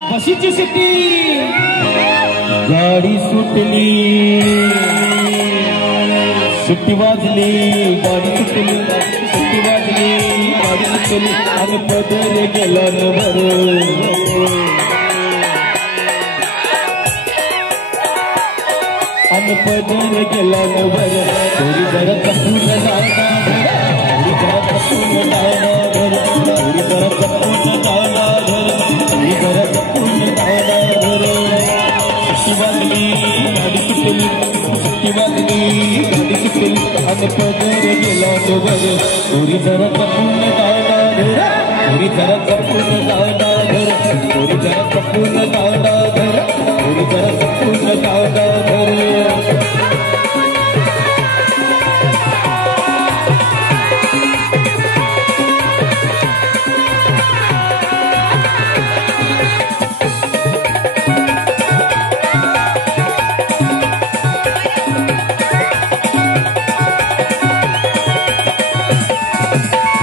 बशीची city गाडी सुटली सुट्टी वाजली गाडी सुटली सुट्टी वाजली गाडी सुटली आणि पदर गेला नवर आणि पदर गेला नवर थोडी जरा चपून जायना थोडी जरा चपून जायना थोडी जरा चपून जायना थोडी जरा चपून जायना सुट्टी वाजली गाडी सुटली सुट्टी वाजली गाडी सुटली आणि पदर गेला नवर थोडी जरा चपून जायना थोडी जरा चपून जायना थोडी जरा चपून जायना थोडी जरा चपून जायना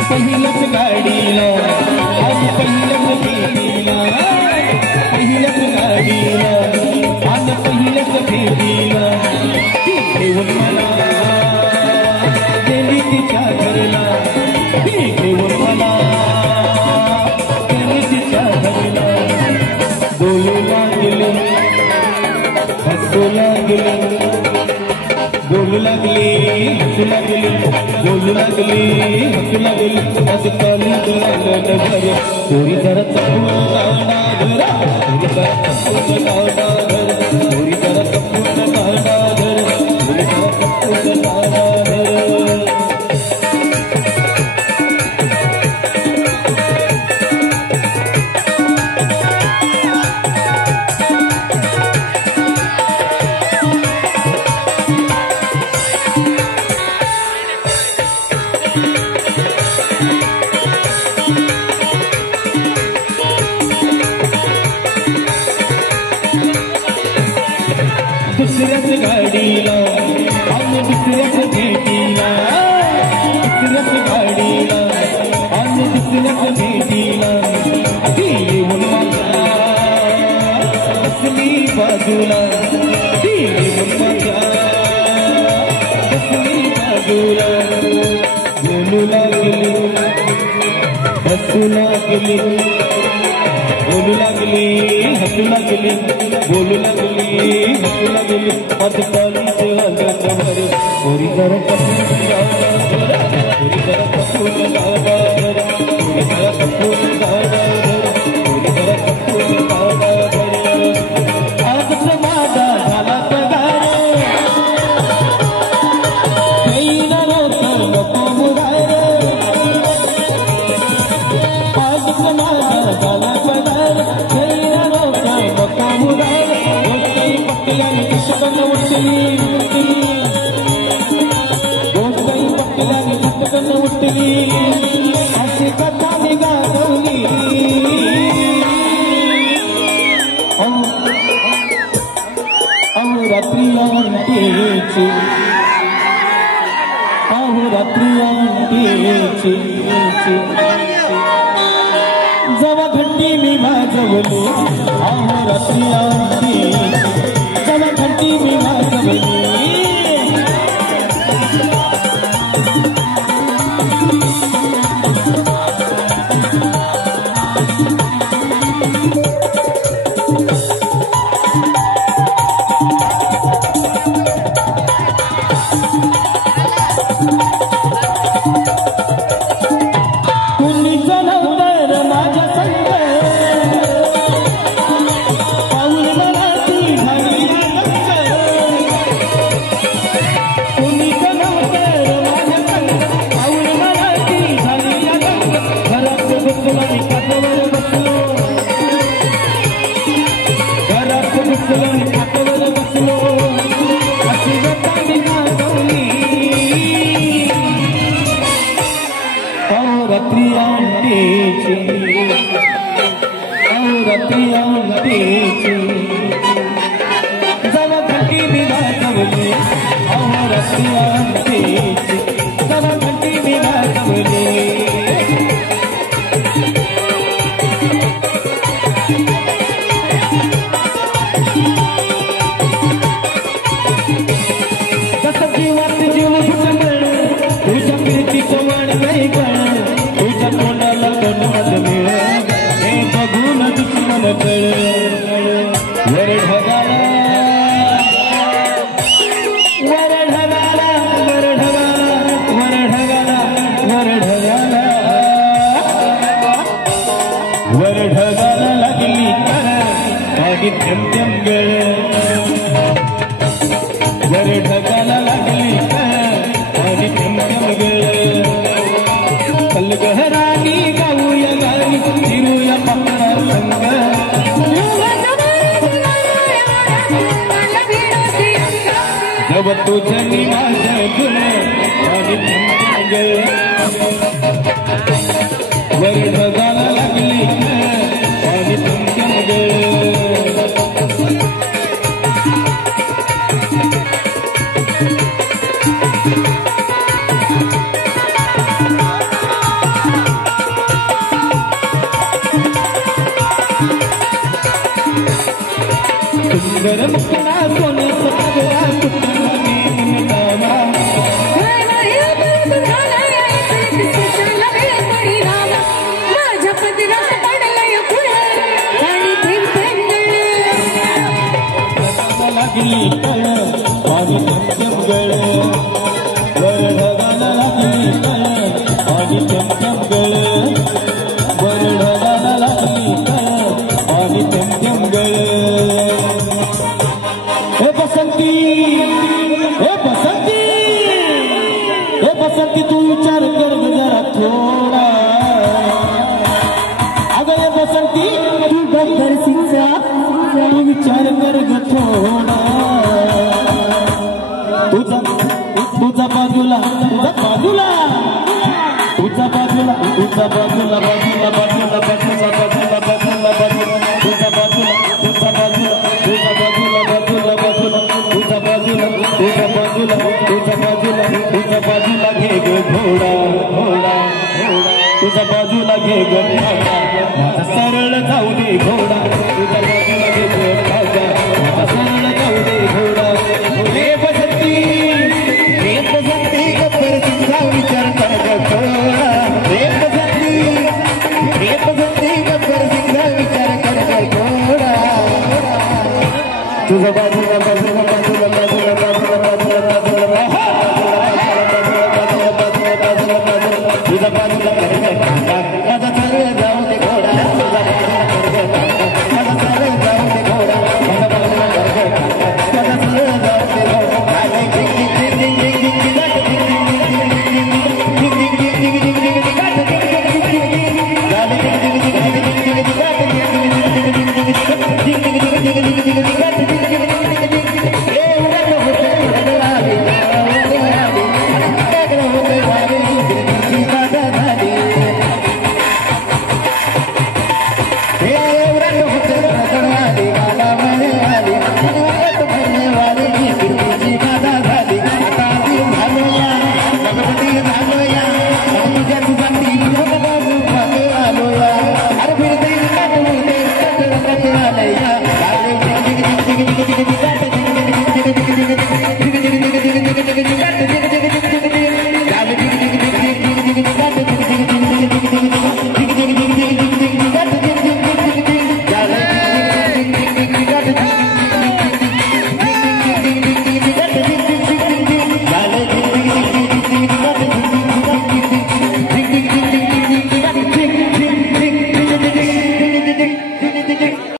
पहिल्याच गाडीला आणि पहिल्याच भेटीला पहिल्याच गाडीला आणि पहिल्याच भेटीला ती घेऊन मला गेली तिच्या घरला ती घेऊन मला गेली तिच्या घरला बोलू लागले हसू लागले बोलू लागली हसू लागली बोलू लागली हसू लागली आज काली नगर थोडी जरा चपून जायना घरा थोडी जरा चपून जायना घर थोडी जरा चपून जायना घर थोडी जरा चपून जायना घर दुसऱ्याच गाडीला आणि दुसऱ्याच भेटीला दुसऱ्याच गाडीला आणि दुसऱ्याच भेटीला ती येऊन माझ्या बसली बाजूला ती येऊन माझ्या बसली बाजूला बोलू लागली हसू लागली बोलू लागली हसू लागली बोलू लागली हसू लागली आज कालीच हलनवर थोडी जरा चपून जायना थोडी जरा चपून जायना थोडी जरा चपून जायना थोडी जरा चपून जायना आज माझा झाला पगार येईना रोकर नको मुरार आज माझा झाला पगार येईना रोकर नको मुरार गोष्टी पटल्याने पुस्तकन उठली गोष्टी पटल्याने पुस्तकन उठली अशी कथा मी गाजवली अहो रात्री अंतीची अहो रात्री अंतीची जवा घंटी मी वाजवली अहो रात्री अंतीची जवा घंटी मी वाजवली माझ्या संग पाऊल मला ती मन कळ वर ढगाला वर ढगाला वर ढगाला वर ढगाला वर ढगाला वर ढगाला लागली कर आणि थेंब थेंब गळ वर ढगाला लागली कर आणि थेंब थेंब गळ कलगहरानी गाऊया गाणी फिरूया पकडा संग जब तुझनी माझ्या गुण आणि थेंब गळ वर ढगाला लागली आणि थेंब गळ सुंदर मुखडा सोने सपना कुटुंबाने मिटावा माझ्या पदरात पडलंय फुल आणि थेंब थेंब लागली कळ आणि थेंब थेंब गळ वर ढगाला लागली कळ आणि थेंब थेंब गळ वर ढगाला लागली कळ आणि थेंब थेंब गळ बसंती तू विचार कर जरा थोडा अगं ये बसंती तू डॉक्टर सिंगचा तू विचार कर ग थोडा तुझा बाजूला बाजूला तुझा बाजूला तुझा बाजूला बाजूला बाजूला बाजूला बाजूला बाजूला बाजूला तुझा बाजूला तुझा बाजूला तुझा बाजूला बाजूला बाजूला तुझा बाजूला तुझा बाजूला तुझा बाजूला तुझा बाजूला घे ग घोडा घोडा तुझा बाजूला घे ग घोडा माझा सरळ जाऊ दे घोडा तुझा बाजूला घे ग घोडा माझा सरळ जाऊ दे घोडा हे बसंती गब्बर सिंगचा विचार कर ग घोडा हे बसंती गब्बर सिंगचा विचार कर ग घोडा तुझा बाजूला बाजूला बाजूला बाजूला बाजूला बाजूला तुझा बाजूला माझा सरळ जाऊ दे घोडा तुझा बाजूला माझा सरळ जाऊ दे घोडा माझा बाजूला माझा सरळ जाऊ दे Hallelujah.